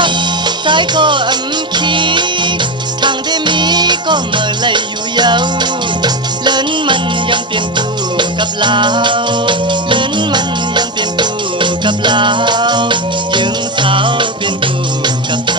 ฮักใจก็ขีทางที่มีก็เมื่อไรอยู่ยาวเลินมันยังเปลี่ยนกูกับลาวเลินมันยังเปลี่ยนกูกับลาวยึงสาวเปลี่ยนกูกับใจ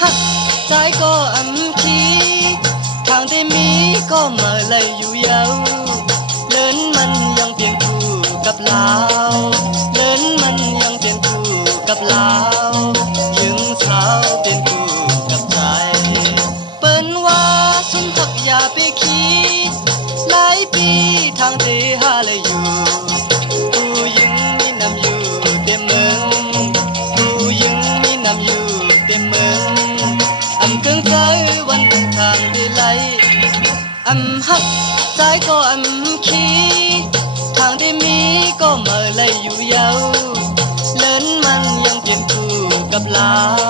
ฮักใจก็ขีทางที่มีก็เมื่อไรอยู่ยาวเลินมันยังเปลี่ยนกูกับลาวเลินมันยังเปลี่ยนกูกับลาวยึงสาวเปลี่ยนกูกับใจเปิ้นว่าสุนทักอย่าไปขี้หลายปีทางที่หาเลยอยู่ผู้ยิงมีนำอยู่เต็มเมืองผู้ยิงมีนำอยู่เต็มเมืองเกินใจวันทางได้ไหลฮักใจก็ขีทางที่มีก็เมื่อไรอยู่ยาวเลินมันยังเปลี่ยนกูกับลาว